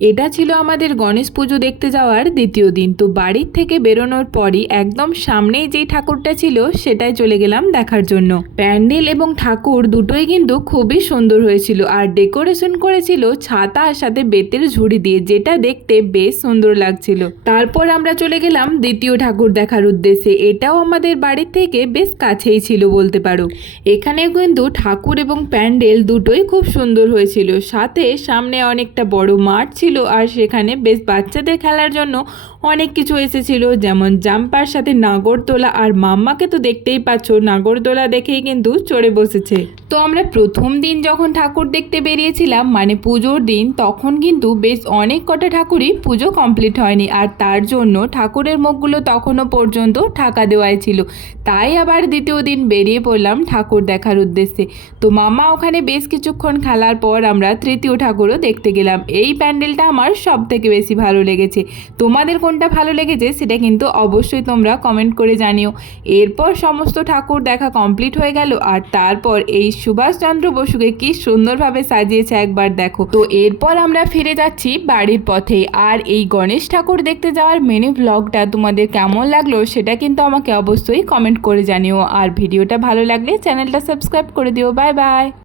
এটা ছিল আমাদের গণেশ পুজো দেখতে যাওয়ার দ্বিতীয় দিন। তো বাড়ির থেকে বেরোনোর পরই একদম সামনেই যেই ঠাকুরটা ছিল সেটাই চলে গেলাম দেখার জন্য। প্যান্ডেল এবং ঠাকুর দুটোই কিন্তু খুবই সুন্দর হয়েছিল, আর ডেকোরেশন করেছিল ছাতার সাথে বেতের ঝুড়ি দিয়ে, যেটা দেখতে বেশ সুন্দর লাগছিল। তারপর আমরা চলে গেলাম দ্বিতীয় ঠাকুর দেখার উদ্দেশ্যে। এটাও আমাদের বাড়ির থেকে বেশ কাছেই ছিল বলতে পারো। এখানেও কিন্তু ঠাকুর এবং প্যান্ডেল দুটোই খুব সুন্দর হয়েছিল, সাথে সামনে অনেকটা বড় মাঠ ছিল, আর সেখানে বেশ বাচ্চাদের খেলার জন্য অনেক কিছু এসেছিল, যেমন জাম্পার সাথে নাগরদোলা। আর মাম্মাকে তো দেখতেই পাচ্ছ, নাগরদোলা দেখেই কিন্তু চড়ে বসেছে। তো আমরা প্রথম দিন যখন ঠাকুর দেখতে বেরিয়েছিলাম, মানে পুজোর দিন, তখন কিন্তু বেশ অনেক কটা ঠাকুরই পুজো কমপ্লিট হয়নি, আর তার জন্য ঠাকুরের মুখগুলো তখনও পর্যন্ত ঢাকা দেওয়াই ছিল। তাই আবার দ্বিতীয় দিন বেরিয়ে পড়লাম ঠাকুর দেখার উদ্দেশ্যে। তো মামা ওখানে বেশ কিছুক্ষণ খেলার পর আমরা তৃতীয় ঠাকুরও দেখতে গেলাম। এই প্যান্ডেলটা আমার সব থেকে বেশি ভালো লেগেছে। তোমাদের কোনটা ভালো লেগেছে সেটা কিন্তু অবশ্যই তোমরা কমেন্ট করে জানিও। এরপর সমস্ত ঠাকুর দেখা কমপ্লিট হয়ে গেল, আর তারপর এই সুভাষচন্দ্র বসুকে কি সুন্দরভাবে সাজিয়েছে একবার দেখো। তো এরপর আমরা ফিরে যাচ্ছি বাড়ির পথে। আর এই গণেশ ঠাকুর দেখতে যাওয়ার মিনি ভ্লগটা তোমাদের কেমন লাগলো সেটা কিন্তু আমাকে অবশ্যই কমেন্ট করে জানিও। আর ভিডিওটা ভালো লাগলে চ্যানেলটা সাবস্ক্রাইব করে দিও। Bye bye.